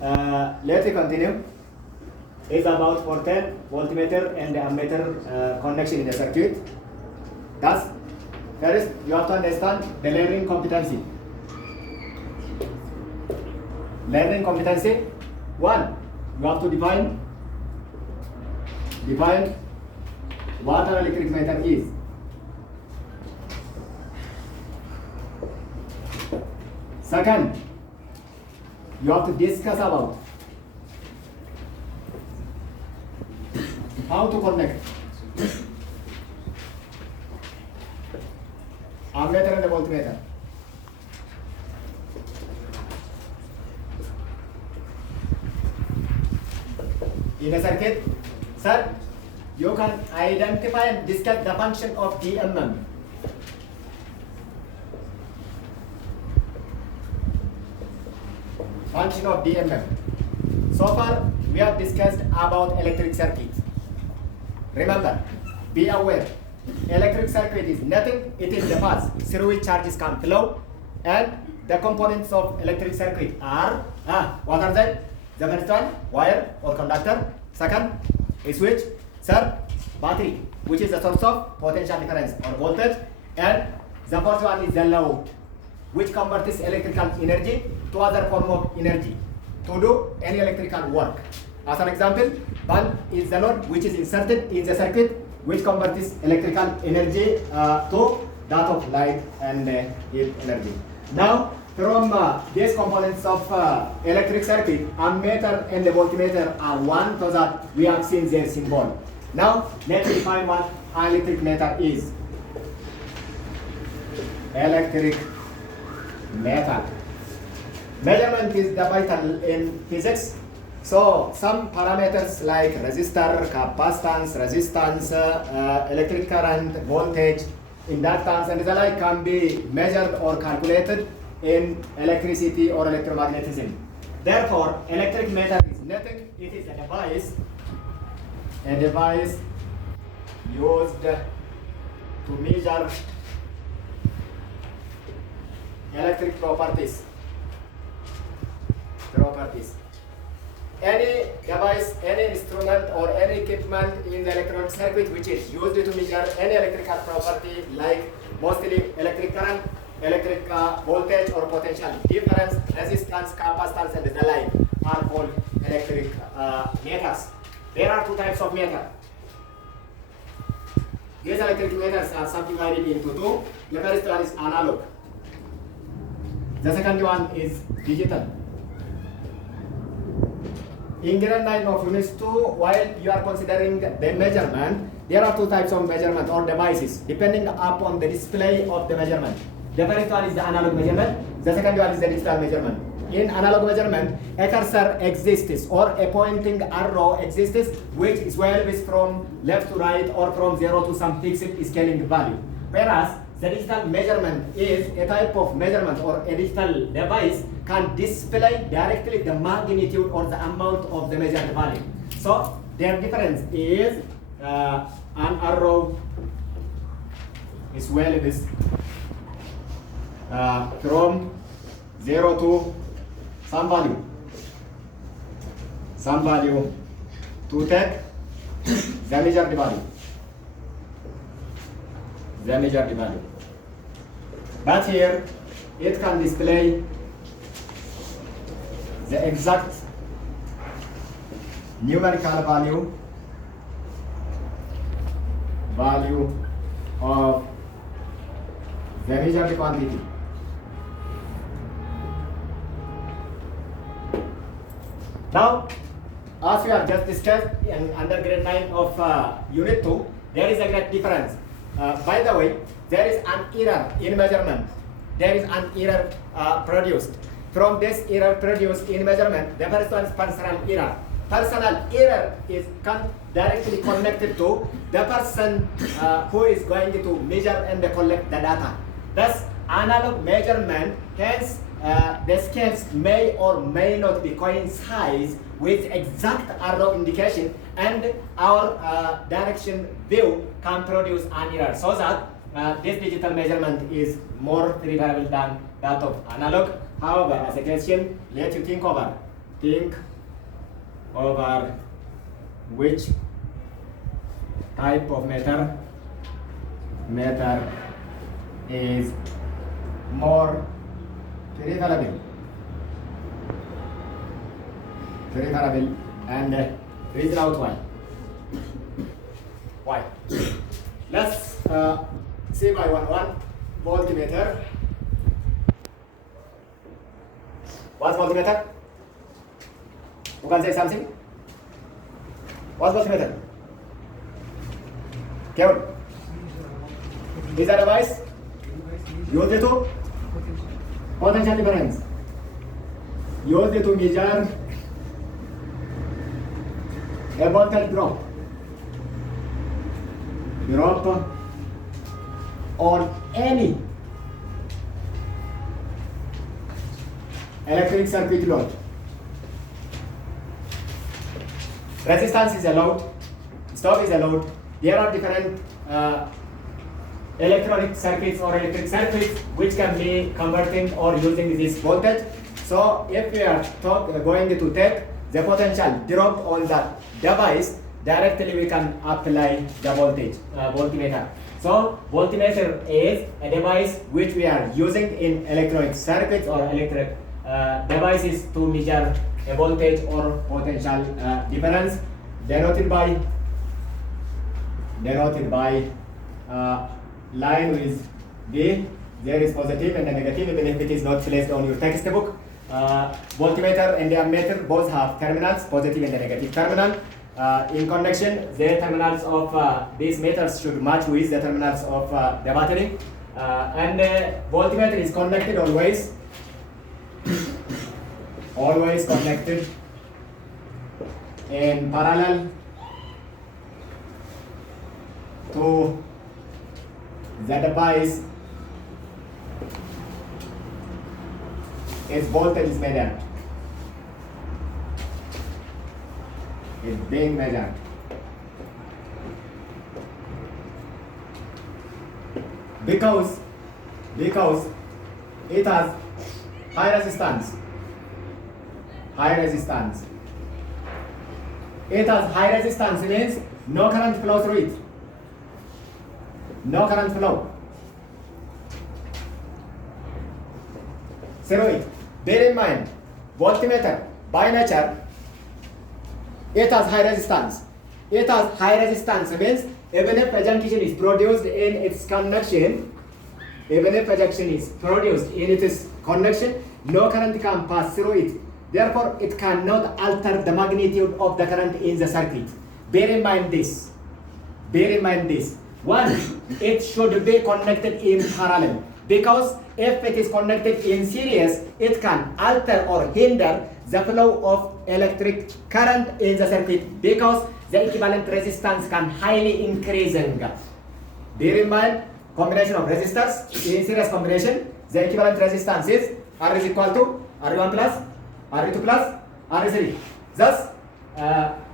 Let's continue. It's about for 10 voltmeter and ammeter connection in the circuit. Thus, first you have to understand the learning competency. Learning competency. One, you have to define what an electric meter is. Second, you have to discuss about how to connect ammeter and the voltmeter. In a circuit, sir, you can identify and discuss the function of DMM. Function of DMM. So far, we have discussed about electric circuit. Remember, be aware, electric circuit is nothing, it is the path through which charges can flow, and the components of electric circuit are, what are they? The first one, wire or conductor. Second, a switch. Third, battery, which is the source of potential difference or voltage. And the fourth one is the load, which converts electrical energy to other form of energy to do any electrical work. As an example, bulb is the load which is inserted in the circuit, which converts electrical energy to that of light and heat energy. Now, from these components of electric circuit, ammeter and the voltmeter are one, so that we have seen their symbol. Now, let's define what electric meter is. Electric meter. Measurement is the vital in physics. So, some parameters like resistor, capacitance, resistance, electric current, voltage, inductance, and the like can be measured or calculated in electricity or electromagnetism. Therefore, electric meter is nothing, it is a device used to measure electric properties. Any device, any instrument or any equipment in the electronic circuit which is used to measure any electrical property like mostly electric current, electric voltage or potential difference, resistance, capacitance, and the like are called electric meters. There are two types of meter. These electric meters are subdivided into two. The first one is analog. The second one is digital. In grade 9 of Unit 2, while you are considering the measurement, there are two types of measurement or devices depending upon the display of the measurement. The first one is the analog measurement, the second one is the digital measurement. In analog measurement, a cursor exists or a pointing arrow exists which swells from left to right or from 0 to some fixed scaling value. Whereas the digital measurement is a type of measurement or a digital device can display directly the magnitude or the amount of the measured value. So their difference is an arrow swells from 0 to some value to take the measured value. But here it can display the exact numerical value of the measured quantity. Now, as we have just discussed in under grade 9 of Unit 2, there is a great difference. By the way, there is an error in measurement. There is an error produced. From this error produced in measurement, the first one is personal error. Personal error is directly connected to the person who is going to measure and collect the data. Thus, analog measurement, hence the scales may or may not be coincide with exact arrow indication, and our direction view can produce an error, so that this digital measurement is more reliable than that of analog. However, as a question, let you think over. think over which type of meter is more preferable and reason out why. Why? Let's see by one voltmeter. What's voltmeter? Who can say something? What's voltmeter? Kevin? Is that a device? Used to potential difference. Used to measure a voltage drop on any electric circuit load. Resistance is allowed, stop is allowed. There are different electronic circuits or electric circuits which can be converting or using this voltage. So if we are going to take the potential dropped on that device, directly we can apply the voltage, voltmeter. So voltmeter is a device which we are using in electronic circuits or electric devices to measure a voltage or potential difference, denoted by line with D. There is positive and a negative, even if it is not placed on your textbook. Voltmeter and the ammeter both have terminals, positive and a negative terminal. In connection, the terminals of these meters should match with the terminals of the battery. And the voltmeter is connected always connected in parallel to the device its voltage is measured. It's being measured. Because it has high resistance. It has high resistance means no current flow through it. No current flow through it. Bear in mind, voltmeter by nature, it has high resistance. It has high resistance means even if a junction is produced in its connection, no current can pass through it. Therefore, it cannot alter the magnitude of the current in the circuit. Bear in mind this. One, it should be connected in parallel, because if it is connected in series, it can alter or hinder the flow of electric current in the circuit, because the equivalent resistance can highly increasing. Bear in mind, combination of resistors in series combination, the equivalent resistance is R is equal to R1 plus, R2 plus, R3. Thus,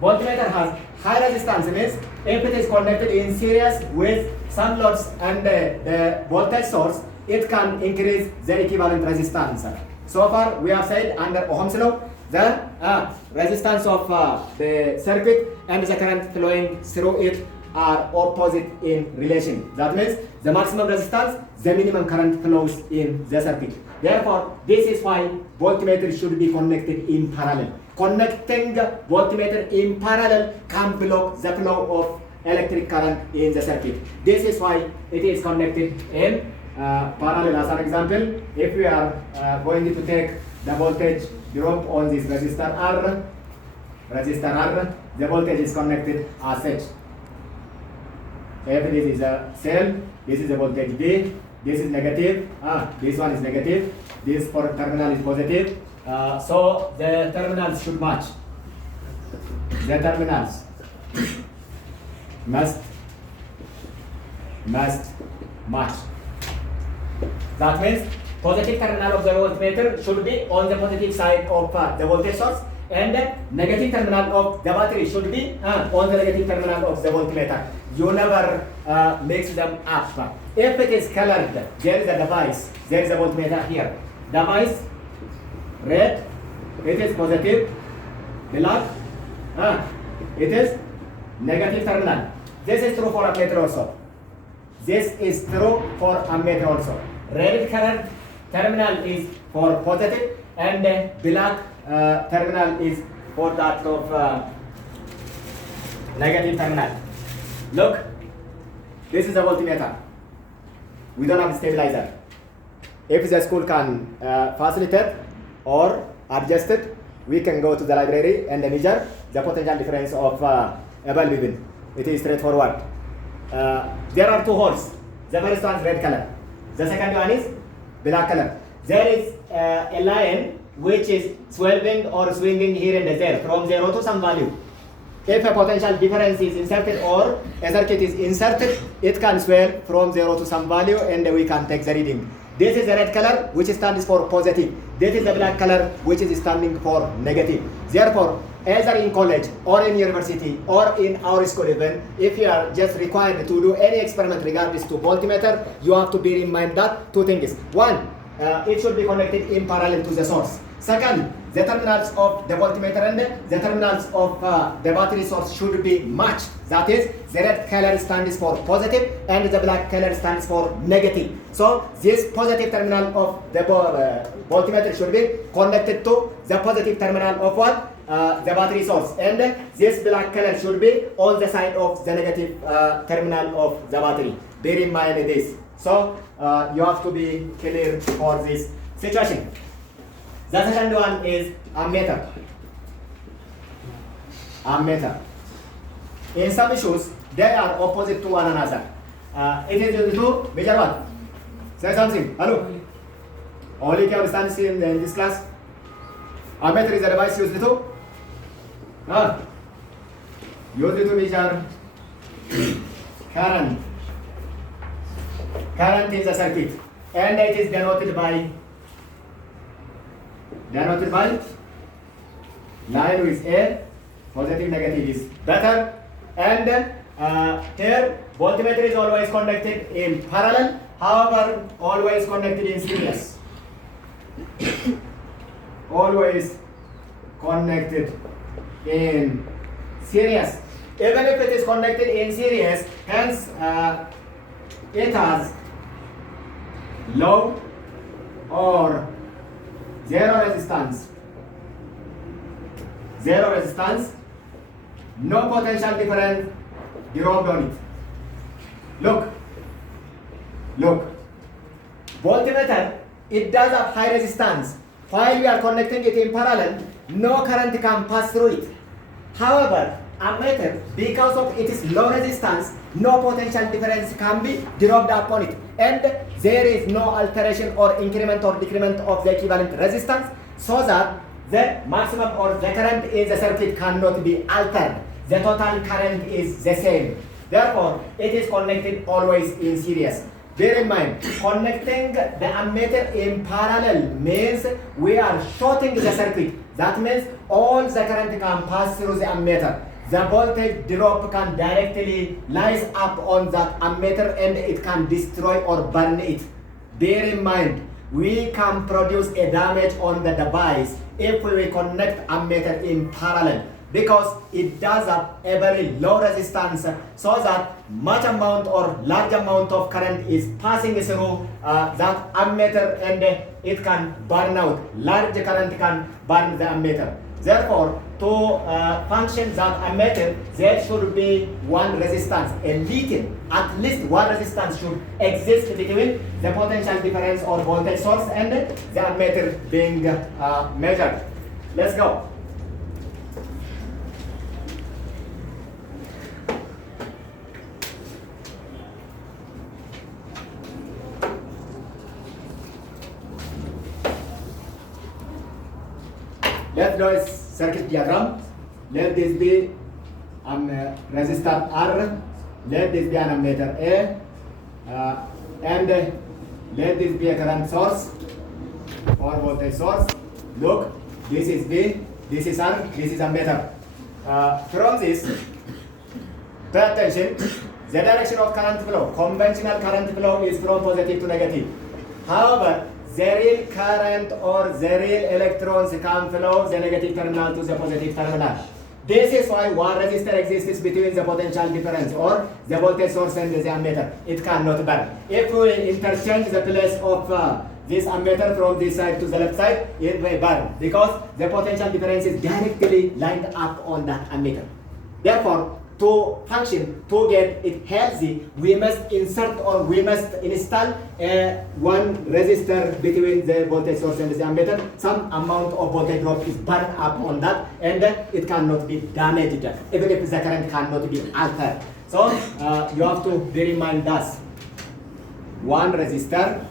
voltmeter has high resistance means if it is connected in series with some loads and the voltage source, it can increase the equivalent resistance. So far, we have said under Ohm's law, the resistance of the circuit and the current flowing through it are opposite in relation. That means the maximum resistance, the minimum current flows in the circuit. Therefore, this is why voltmeter should be connected in parallel. Connecting voltmeter in parallel can block the flow of electric current in the circuit. This is why it is connected in parallel. As an example, if we are going to take the voltage drop on this resistor R, the voltage is connected as such. If this is a cell, this is a voltage V, this is negative, this one is negative, this terminal is positive. So the terminals should match. The terminals must match. That means positive terminal of the voltmeter should be on the positive side of the voltage source, and the negative terminal of the battery should be on the negative terminal of the voltmeter. You never mix them up. If it is colored, there is a device, there is a voltmeter here. Device red, it is positive, black, it is negative terminal. This is true for ammeter also. This is true for ammeter also. Red colored terminal is for positive and black terminal is for that of negative terminal. Look, this is a voltmeter. We don't have stabilizer. If the school can facilitate or adjust it, we can go to the library and measure the potential difference of a bulb even. It is straightforward. There are two holes. The first one is red color. The second one is black color. There is a line which is swirling or swinging here and there from 0 to some value. If a potential difference is inserted or a circuit is inserted, it can swell from 0 to some value and we can take the reading. This is the red color which stands for positive. This is the black color which is standing for negative. Therefore, either in college or in university or in our school even, if you are just required to do any experiment regarding to voltmeter, you have to bear in mind that two things. One, it should be connected in parallel to the source. Second, the terminals of the voltmeter and the terminals of the battery source should be matched. That is, the red color stands for positive and the black color stands for negative. So this positive terminal of the voltmeter should be connected to the positive terminal of what? The battery source. And this black color should be on the side of the negative terminal of the battery. Bear in mind this. So you have to be clear for this situation. The second one is ammeter. Ammeter. In some issues, they are opposite to one another. It is used to measure what? Say something. Hello. Only can understand in this class. Ammeter is a device used to used to measure current. Current is a circuit, and it is denoted by line with a positive negative is better, and here voltmeter is always connected in parallel, however always connected in series. Always connected in series. Even if it is connected in series, hence it has low or zero resistance, no potential difference derived on it. Look, voltmeter, it does have high resistance. While we are connecting it in parallel, no current can pass through it. However, ammeter, because of its low resistance, no potential difference can be derived upon it, and there is no alteration or increment or decrement of the equivalent resistance, so that the maximum or the current in the circuit cannot be altered. The total current is the same. Therefore, it is connected always in series. Bear in mind, connecting the ammeter in parallel means we are shorting the circuit. That means all the current can pass through the ammeter. The voltage drop can directly lies up on that ammeter and it can destroy or burn it. Bear in mind, we can produce a damage on the device if we connect ammeter in parallel, because it does have a very low resistance, so that much amount or large amount of current is passing through that ammeter and it can burn out. Large current can burn the ammeter. Therefore, to function that ammeter, there should be one resistance, a little, at least one resistance should exist between the potential difference or voltage source and the ammeter being measured. Let's go. Let's draw a circuit diagram. Let this be resistor R. Let this be an ammeter A. And let this be a current source or voltage source. Look, this is B, this is R, this is ammeter. From this, pay attention. The direction of current flow, conventional current flow, is from positive to negative. However, the real current or the real electrons can flow the negative terminal to the positive terminal. This is why one resistor exists between the potential difference or the voltage source and the ammeter. It cannot burn. If we interchange the place of this ammeter from this side to the left side, it will burn because the potential difference is directly lined up on that ammeter. Therefore, to function, to get it healthy, we must insert or we must install one resistor between the voltage source and the ammeter. Some amount of voltage drop is burned up on that, and it cannot be damaged, even if the current cannot be altered. So you have to bear in mind that one resistor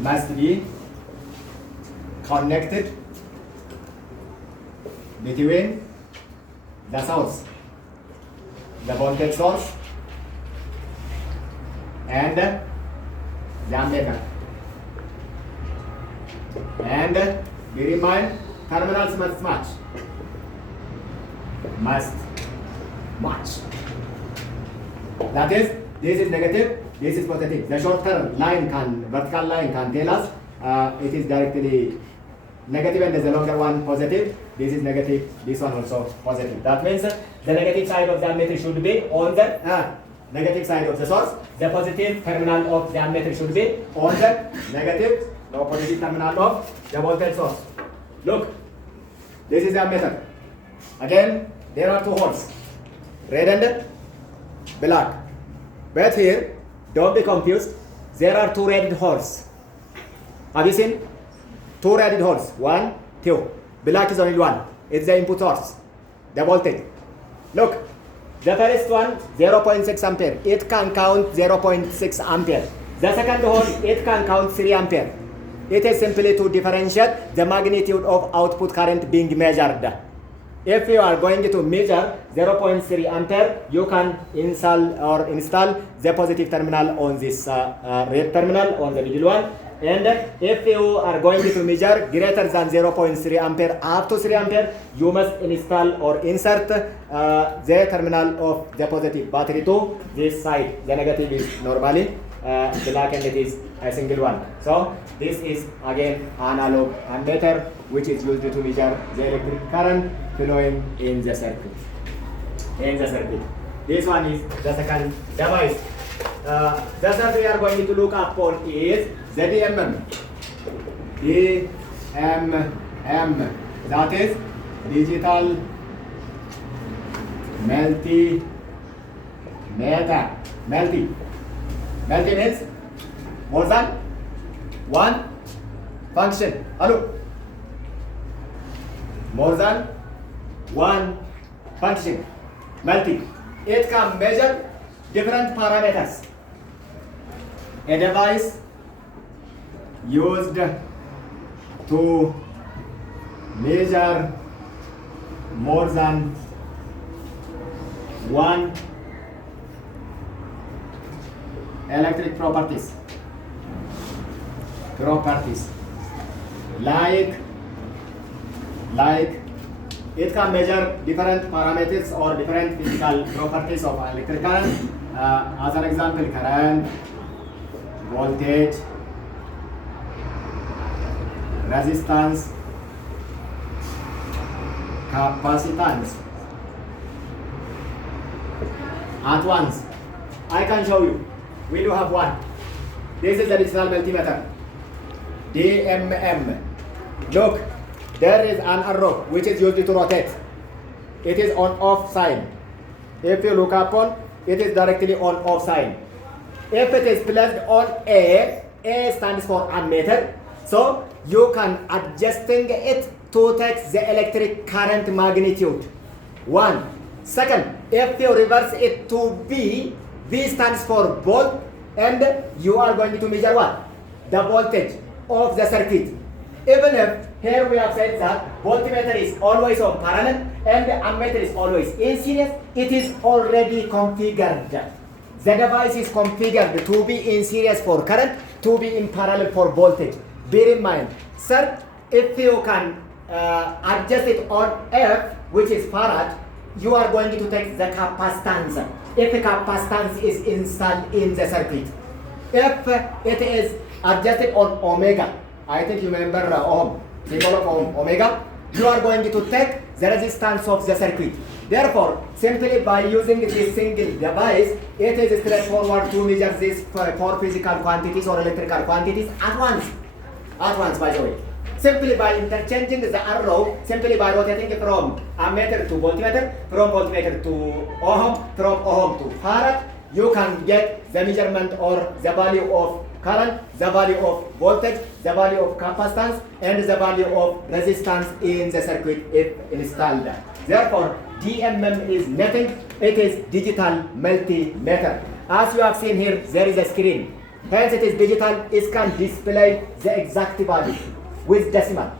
must be connected between the source, the voltage source, and the ammeter. And bear in mind, terminals must match. Must match. That is, this is negative, this is positive. The shorter line vertical line can tell us it is directly negative, and the longer one positive. This is negative, this one also positive. That means the negative side of the ammeter should be on the negative side of the source. The positive terminal of the ammeter should be on the negative, no positive terminal of the voltage source. Look, this is the ammeter. Again, there are two holes, red and black. But here, don't be confused. There are two red holes. Have you seen? Two red holes. One, two. Black is only one. It's the input source, the voltage. Look, the first one, 0.6 ampere. It can count 0.6 ampere. The second hole, it can count 3 ampere. It is simply to differentiate the magnitude of output current being measured. If you are going to measure 0.3 ampere, you can install the positive terminal on this red terminal on the middle one. And if you are going to measure greater than 0.3 ampere up to 3 ampere, you must install or insert the terminal of the positive battery to this side. The negative is normally black and it is a single one. So this is again analog ammeter, which is used to measure the electric current flowing in the circuit. This one is the second device. The third we are going to look upon is the DMM. DMM, that is digital multimeter. Multi means more than one function. Hello. More than one function. Multi. It can measure different parameters. A device used to measure more than one electric properties like it can measure different parameters or different physical properties of electric current. As an example, current, voltage, resistance, capacitance. At once, I can show you. We do have one. This is the digital multimeter, DMM. Look, there is an arrow which is used to rotate. It is on-off sign. If you look upon, it is directly on-off sign. If it is placed on A stands for ammeter. So you can adjusting it to take the electric current magnitude. One. Second, if you reverse it to B stands for volt, and you are going to measure what? The voltage of the circuit. Even if here we have said that voltmeter is always on parallel and the ammeter is always in series, it is already configured. The device is configured to be in series for current, to be in parallel for voltage. Bear in mind, sir, if you can adjust it on F, which is farad, you are going to take the capacitance. If the capacitance is installed in the circuit. If it is adjusted on omega. I think you remember ohm, symbol of ohm, omega. You are going to take the resistance of the circuit. Therefore, simply by using this single device, it is straightforward to measure these four physical quantities or electrical quantities at once. At once, by the way. Simply by interchanging the arrow, simply by rotating from ammeter to voltmeter, from voltmeter to ohm, from ohm to farad, you can get the measurement or the value of current, the value of voltage, the value of capacitance, and the value of resistance in the circuit if installed. Therefore, DMM is nothing, it is digital multimeter. As you have seen here, there is a screen. Hence it is digital, it can display the exact value with decimal.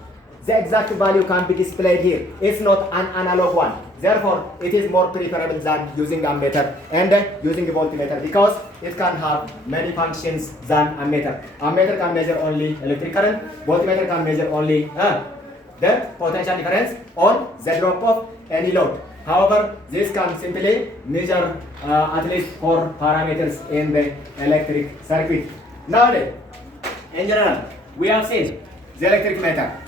The exact value can be displayed here. It's not an analog one. Therefore, it is more preferable than using ammeter and using a voltmeter because it can have many functions than ammeter. Ammeter can measure only electric current, voltmeter can measure only the potential difference on the drop of any load. However, this can simply measure at least 4 parameters in the electric circuit. Now, in general, we have seen the electric meter.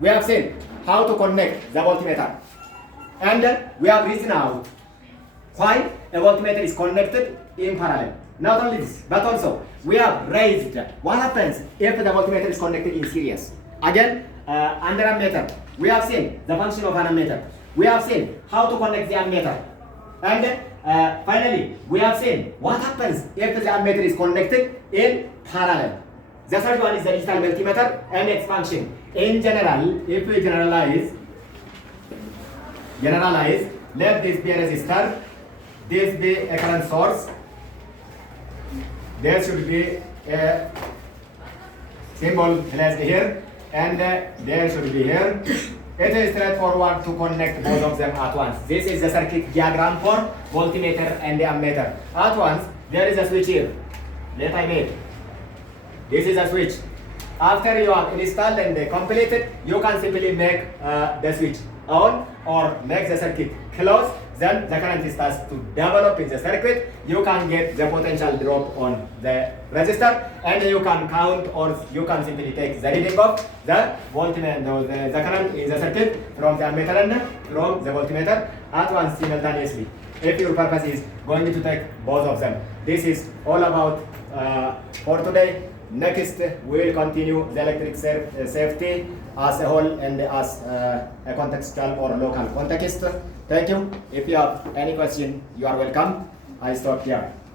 We have seen how to connect the voltmeter. And we have reasoned out why a voltmeter is connected in parallel. Not only this, but also we have raised what happens if the voltmeter is connected in series. Again, under ammeter, we have seen the function of an ammeter. We have seen how to connect the ammeter. And finally, we have seen what happens if the ammeter is connected in parallel. The third one is the digital multimeter and its function. In general, if we generalize, let this be a resistor, this be a current source, there should be a symbol placed here, and there should be here. It is straightforward to connect both of them at once. This is the circuit diagram for voltmeter and the ammeter. At once, there is a switch here. Let I make. This is a switch. After you have installed and completed, you can simply make the switch on or make the circuit close. Then the current starts to develop in the circuit. You can get the potential drop on the resistor, and you can count or you can simply take the reading of the voltmeter, the current in the circuit from the ammeter and from the voltmeter at once simultaneously. If your purpose is going to take both of them. This is all about for today. Next, we will continue the electric safety as a whole and as a contextual or local context. Thank you. If you have any question, you are welcome. I stop here.